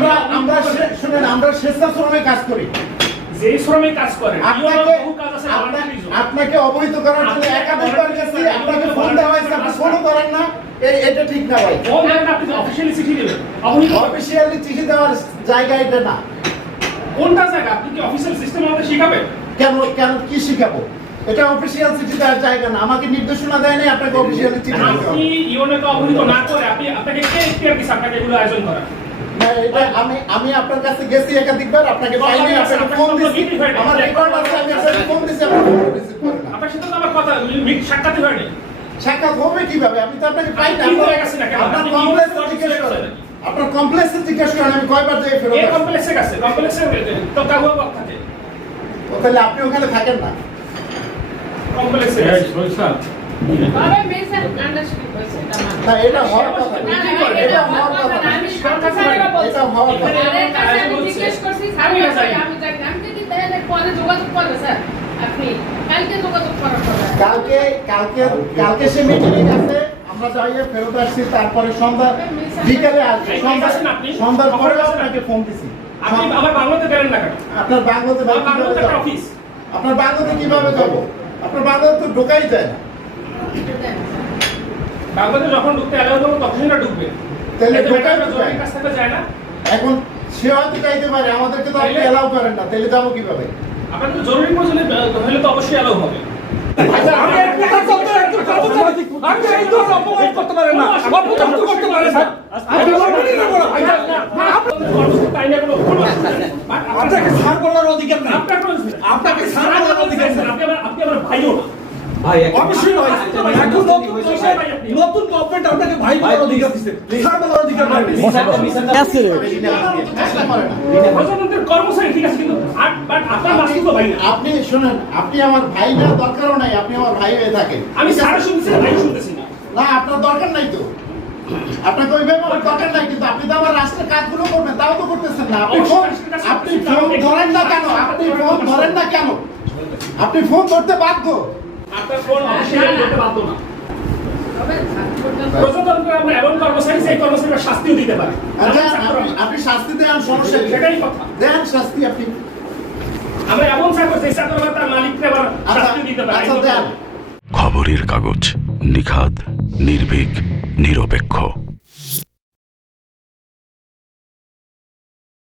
আমরা আমরা শুনেন আমরা স্বেচ্ছাশ্রমে কাজ করি। যেই শ্রমিক কাজ করে আপনাকে। আপনাকে অবহিত করার জন্য একাধিকবার গেছি আপনাকে ফোন দেওয়া হয়েছে আপনি ফোনও করেন না এটা ঠিক না ভাই। ফোন দেবেন আপনি অফিসিয়ালি চিঠি দেবেন। চিঠি দেওয়ার জায়গা এটা না। কোনটা জায়গা? আপনি কি অফিসিয়াল সিস্টেম আমাদের শিখাবেন? কেন কেন কি শিখাবো? এটা অফিসিয়াল চিঠি দেওয়ার জায়গা না। আমাকে নির্দেশনা দেয়নি আপনাকে অফিসিয়ালি চিঠি আপনি অবহিত না করে আপনি আপনাকে কে দিচ্ছে আপনাকে এগুলো আয়োজন করা? আমি আমি আপনার কাছে গেছি একাধিকবার আপনাকে পাইনি আপনাকে ফোন দিছি। আমার রেকর্ড আছে আমি আপনাকে ফোন দিছি আপনি ফোন রিসিভ করেন আপনার সাথে আমার কথা মি- সাক্ষাৎই হয়নি। সাক্ষাৎ হবে কীভাবে? আমি তো আপনাকে পাই না কি গেছে না কেন? আপনার আপনি কমপ্লেক্সে জিজ্ঞেস করেন আপনার কমপ্লেক্সে জিজ্ঞেস করেন আমি কয়বার যাই ফেরত এই কমপ্লেক্সে তো কাগজ থাকে তাহলে আপনি ওখানে থাকেন না। কমপ্লেক্সে গেছে সরিষা। তবে মেসেজ আন্ডারস্ট্যান্ড হয়েছে এটা। না এটা হওয়ার কথা না। না, না, এটা এটা হওয়ার হওয়ার কথা কথা না, না। আমি সাথে সাথে বলছি। এটা হওয়ার কথা না। স্যারের কাছে আমি জিজ্ঞেস করছি, স্যার আমি বলছে, আমি যাই না। আমি যদি তাহলে পরে যোগাযোগ করবে, স্যার। আপনি কালকে যোগাযোগ করার কালকে কালকে কালকে সে মিটিংয়ে গেছে আমরা যাইয়ে ফেরত আসছি তারপরে সন্ধ্যা বিকেলে আসছি সন্ধ্যা সন্ধ্যার পরে আপনাকে ফোন দিছি আপনি আমার বাংলাতে গেলেন না আপনার বাংলাতে আপনার বাংলাতে কীভাবে যাব আপনার বাংলাতে তো ঢোকাই যায় না বাংলাতে যখন ঢুকতে এলাও দেবো তখনই না ঢুকবে তাহলে ঢোকাই একটা তো জরুরি যায় না। এখন সে হয়তো যাইতে পারে আমাদেরকে তো আপনি তাইলে- করেন না তাহলে যাব কীভাবে আপনার জরুরি প্রয়োজনে হলে তো অবশ্যই এলাও হবে আচ্ছা আমি এক প্রকার করতে একজন কর্মচারী। আপনি এই ধরনের অপমান করতে পারেন না। অপমান করতে পারেন না। আপনি বলবেনই না বলো। আপনাকে ছাড় করার অধিকার নেই। আপনাকে ছাড় করার অধিকার নেই। আপনি আমার ভাইও না। অবশ্যই নয়। এখন নতুন নতুন গভর্নমেন্ট আপনাকে ভাই বলার অধিকার দিচ্ছে। ছাড় বলার অধিকার নাই। চেষ্টা করে না কর্মচারী ঠিক আছে কিন্তু আপনার বাস্তব ভাই না। আপনি শুনেন আপনি আমার ভাই না দরকারও নাই আপনি আমার ভাই হয়ে থাকেন। আমি না, ভাই শুনতেছি না। না আপনার দরকার নাই তো। আপনাকে ওইভাবে আমার দরকার নাই কিন্তু আপনি তো আমার রাষ্ট্রের কাজগুলো করবেন তাও তো করতেছেন না। আপনি ফোন আপনি ফোন ধরেন না কেন? আপনি ফোন ধরেন না কেন? আপনি ফোন ধরতে বাধ্য। আপনার ফোন অবশ্যই করতে বাধ্য না। তবে স্যার, পর্যন্ত- প্রজাতন্ত্রে আমরা এমন কর্মচারী সেই কর্মচারীরা শাস্তিও দিতে পারে। আচ্ছা আপনি শাস্তি দেন সমস্যা সেটাই কথা। দেন শাস্তি আপনি। আমরা এমন চাকর যে চাকর তার মালিককে আবার আচ্ছা শাস্তি দিতে পারে। আচ্ছা দেন। খবরের কাগজ নিখাদ নির্ভীক নিরপেক্ষ।